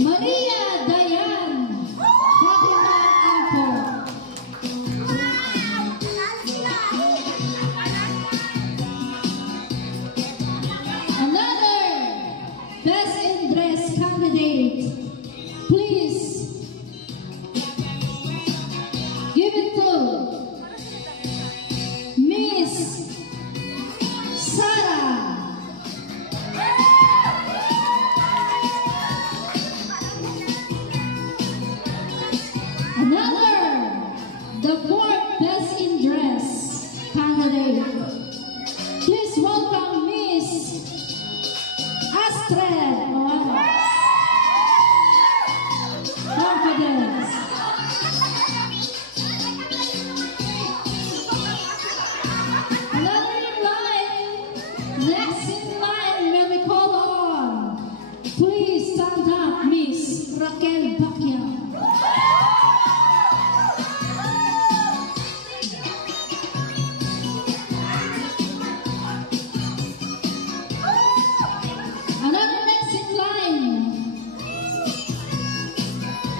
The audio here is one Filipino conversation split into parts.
Maria Dayan Fatima Angkor. Another Best in Dress candidate. Please give it to Miss Sarah. Another, the fourth Best in Dress candidate. Please welcome Miss Astrid. Confidence. Another in line. Next in line, may we call on. Please stand up, Miss Raquel Bacchia. Another next in line.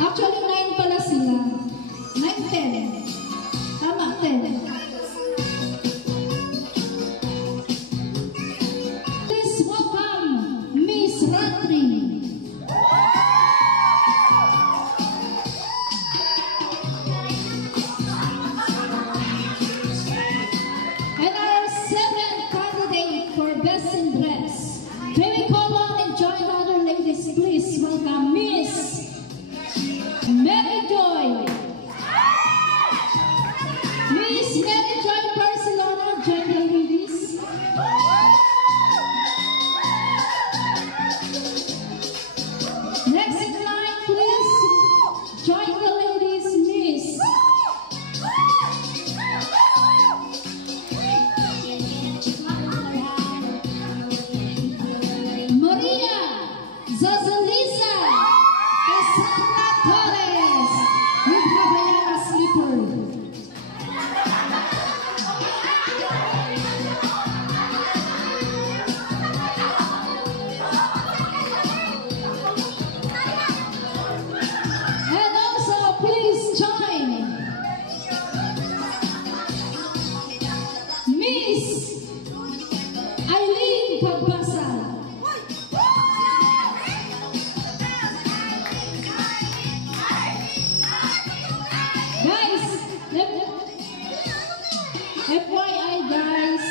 Actually, 9 pala sila. 9, 10. Tama, 10. Please welcome Miss Ratri. And our seventh candidate for Best in Dress. May we call on and join other ladies, please welcome Miss Mary Joy. Miss Mary Joy Barcelona, join the ladies. Next in line, please join the ladies, Miss Maria Zazalisa Cassandra Torres with Havaiana slipper. And also, please join Miss Eileen Pagbasa. Guys, FYI guys,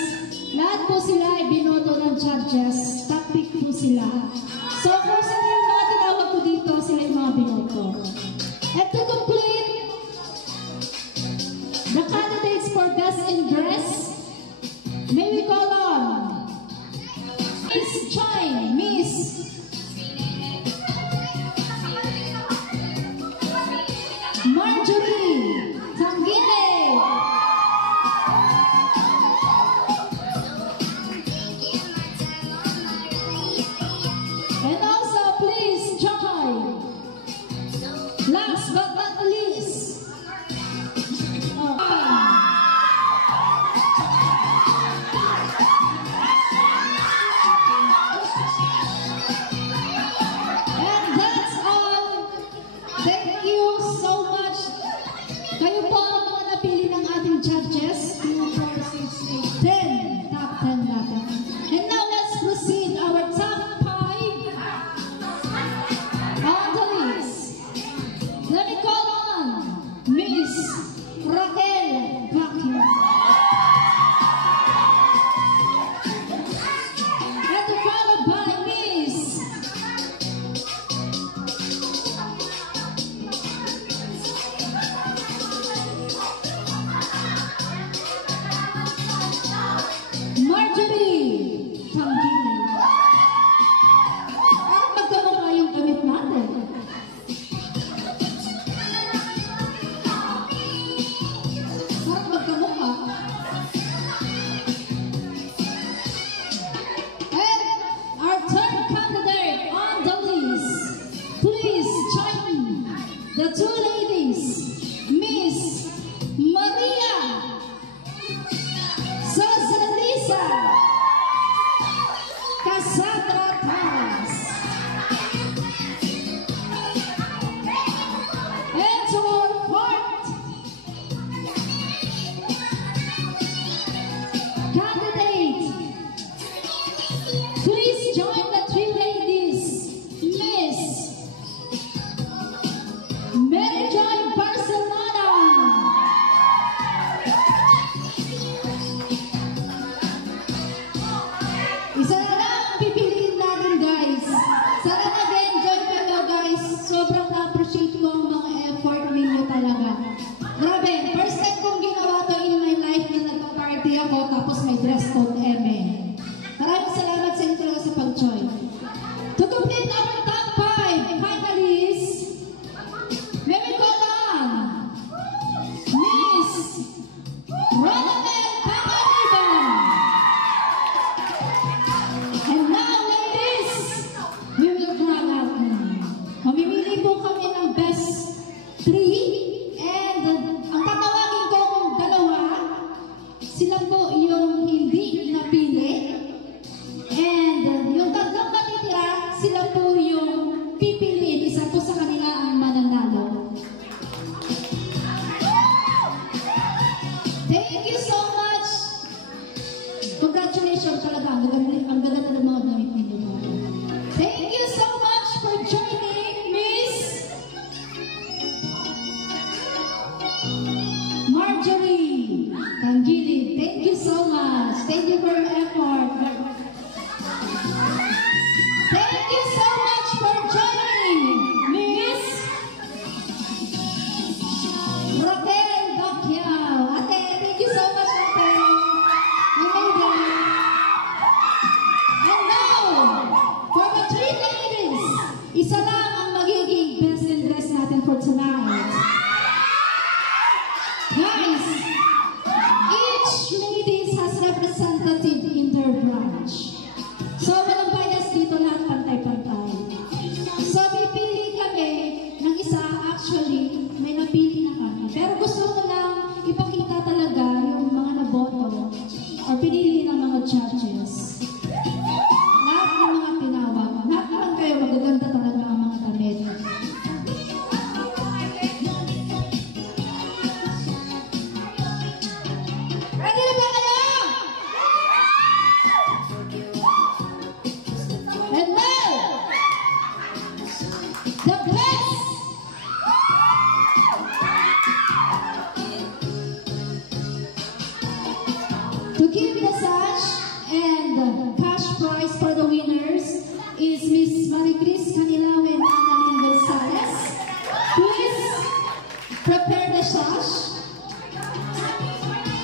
lahat po sila ay binoto ng judges. Top pick po sila. So, kung sino yung mga tinawag ko dito, sila yung mga binoto. And to complete the candidates for Best in Dress, may we call on Miss Joy, Miss Marjorie Tangine. And also, please join. Last but not least, and that's all. Thank you so much. Kayo po ang mga napili ng ating judges. 2, 4, 6, 8, 10. Top 10 natin. And now let's proceed our top 5 on the list. Let me call on Miss Raquel Bacchia. And followed by Miss Marjorie Tangine. Parang magkamukha yung damit natin. Parang magkamukha. And our third candidate on the list. Please join the two ladies, Miss Maria Zazalisa Cassandra Torres. sila po yung pipiliin. Isa po sa kanila ang mananalo. Thank you so much! Congratulations talaga. Ang ganda ng mga gamit ninyo. Thank you so much for joining, Miss Marjorie Tangili. Thank you so much. Thank you for your effort. Thank you so much for joining, Miss Raquel Bacquiao. Ate, thank you so much, Ate. You made it. And now, for the three ladies, isa lang ang magiging best in dress natin for tonight. Guys, each ladies has representative in their branch. So, walang bias dito, lahat pantay-pantay. So, pipili kami ng isa, actually, may napili na kami. Pero gusto ko lang ipakita talaga yung mga naboto or pinili ng mga judges. Lahat ng mga tinawag. Lahat naman kayo magaganda talaga ang mga damit. Ready na ba kayo? And now, the best to give massage and cash prize for the winners is Miss Maricris Canilaw and Annalyn Gonzalez. Please prepare the sash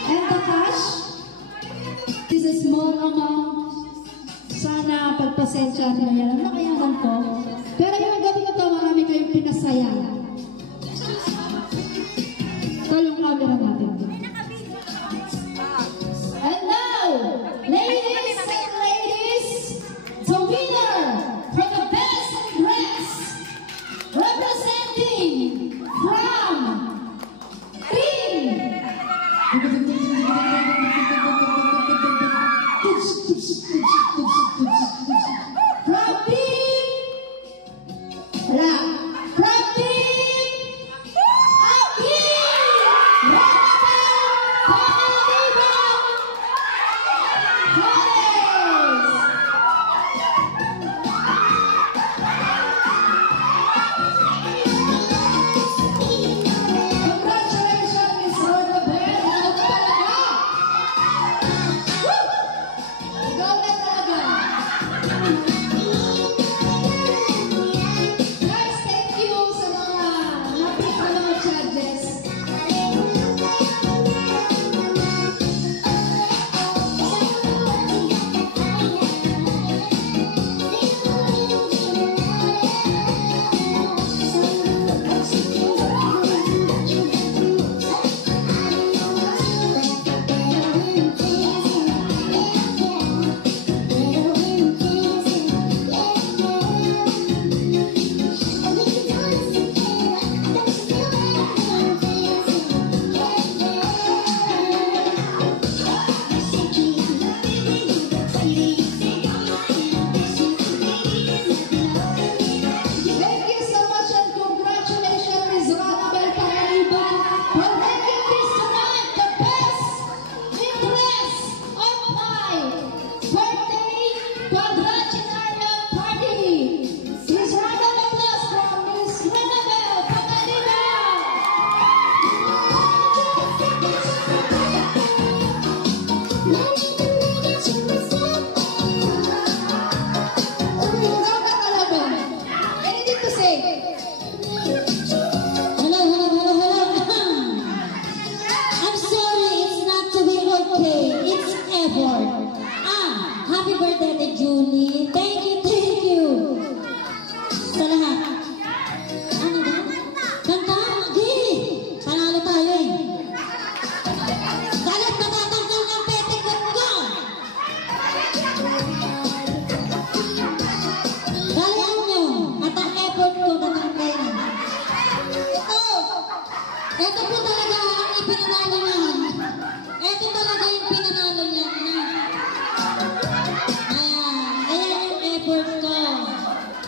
and the cash. This is a small amount. Sana pagpasensya nyo yan. Ano nakayaman ko? Pero yung gabi na to, marami kayong pinasaya. Ito yung camera natin. And now, ladies and ladies, the winner for the best dress, representing from Team from Team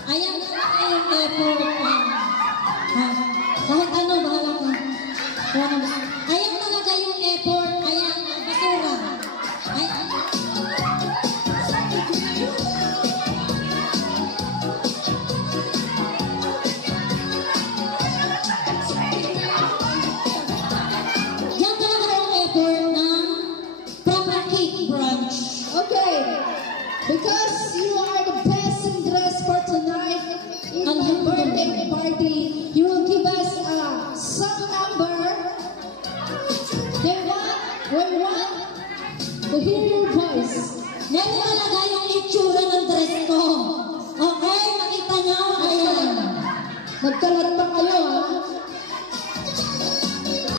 Ayan talaga yung effort. Kahit ano, bahala ka. Ayan talaga yung effort. Ayan, basura. Ayan. Yan talaga yung effort ng Proper Cake Brunch. Okay, because you are the best in dress for tonight in my birthday party, you will give us a song number. We want to hear your voice. Yan talaga yung itsura ng dress ko. Okay, nakita niyo? Ayan. Nagkalat pa